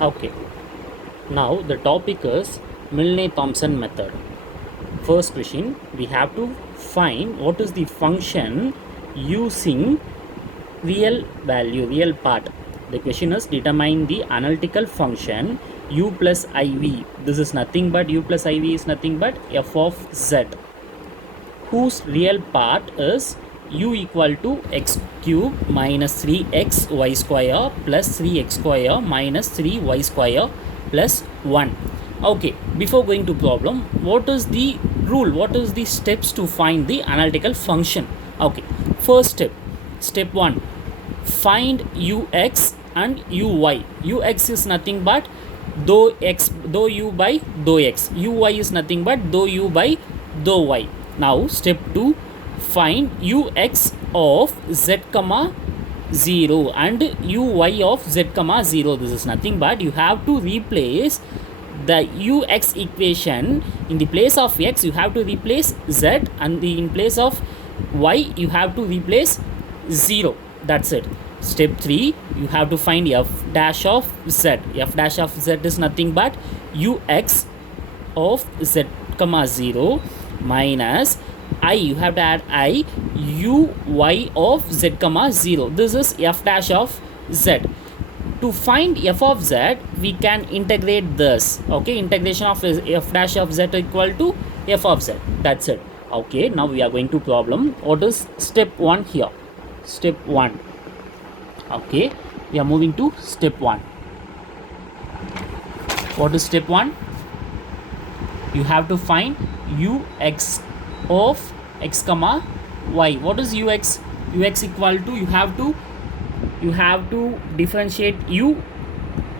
Okay, now the topic is Milne-Thomson method. First question, we have to find what is the function using real part. The question is determine the analytical function u plus iv. This is nothing but u plus iv is nothing but f of z, whose real part is u equal to x cube minus 3x y square plus 3x square minus 3y square plus 1. Okay, before going to problem, what is the rule, what is the steps to find the analytical function? Okay, first step 1, find ux and uy. Ux is nothing but dou u by dou x, uy is nothing but dou u by dou y. Now step 2, find ux of z comma 0 and uy of z comma 0. This is nothing but you have to replace the ux equation. In the place of x you have to replace z, and in place of y you have to replace 0. That's it. Step 3, you have to find f dash of z. F dash of z is nothing but ux of z comma 0 minus I, you have to add I, uy of z comma 0. This is f dash of z. To find f of z, we can integrate this. Okay, integration of f dash of z equal to f of z. That's it. Okay, now we are going to problem. What is step 1 here? Step 1. Okay, we are moving to step 1. What is step 1? You have to find ux of x comma y. What is ux? Ux equal to, you have to differentiate u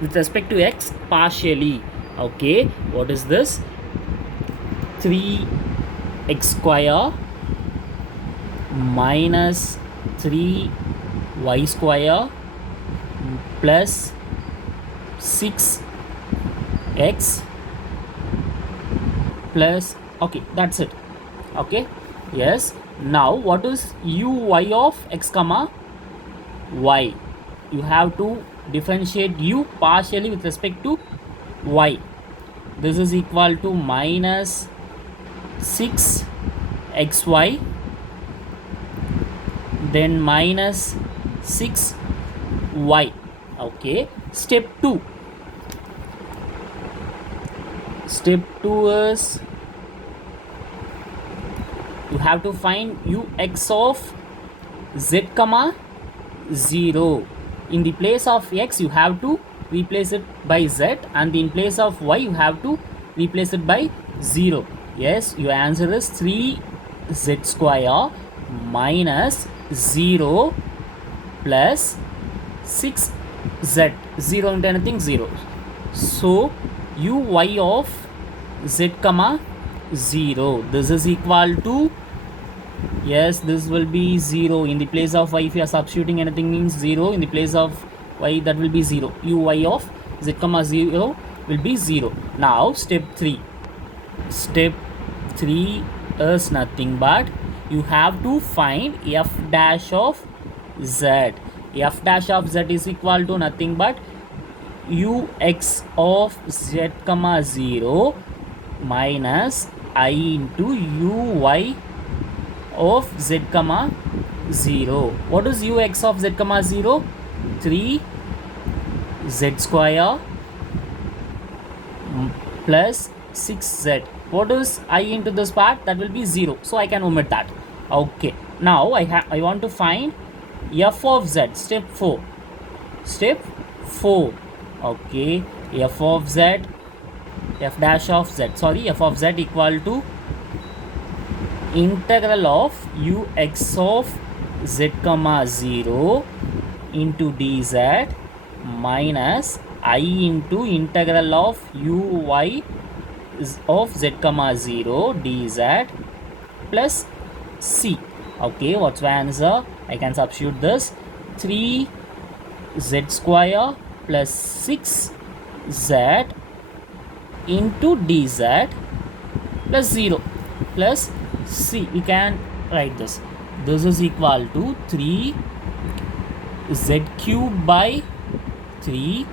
with respect to x partially. Okay, what is this? 3x square minus 3y square plus 6x plus, okay, that's it. Okay, yes. Now what is uy of x comma y? You have to differentiate u partially with respect to y. This is equal to minus 6xy, then minus 6y. Okay, step 2. Step 2 is you have to find ux of z comma 0. In the place of x you have to replace it by z, and in place of y you have to replace it by 0. Yes, your answer is 3z square minus 0 plus 6z. 0 into anything 0. So uy of z comma 0, this is equal to, yes, this will be 0. In the place of y, if you are substituting anything means 0. In the place of y, that will be 0. uy of z comma 0 will be 0. Now step 3. Step 3 is nothing but you have to find f dash of z. F dash of z is equal to nothing but ux of z comma 0 minus I into uy of z comma 0. What is ux of z comma 0? 3z square plus 6z. What is I into this part? That will be 0. So I can omit that. Okay. Now I want to find f of z. Step 4. Step 4. Okay. F of z, f dash of z, sorry, f of z equal to integral of ux of z comma 0 into dz minus I into integral of uy of z comma 0 dz plus c. Okay, what's my answer? I can substitute this. 3z square plus 6z into dz plus 0 plus c. We can write this. This is equal to 3z cube by 3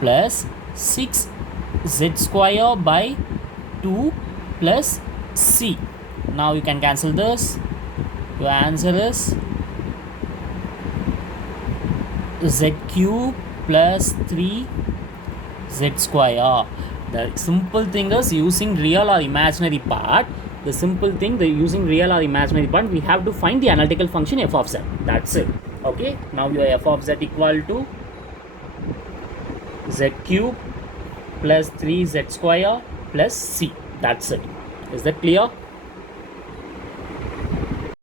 plus 6z square by 2 plus c. Now you can cancel this. Your answer is z cube plus 3z square. The simple thing is using real or imaginary part. The simple thing, the using real or imaginary part, we have to find the analytical function f of z. That's it. Okay. Now your f of z equal to z cube plus 3z square plus c. That's it. Is that clear?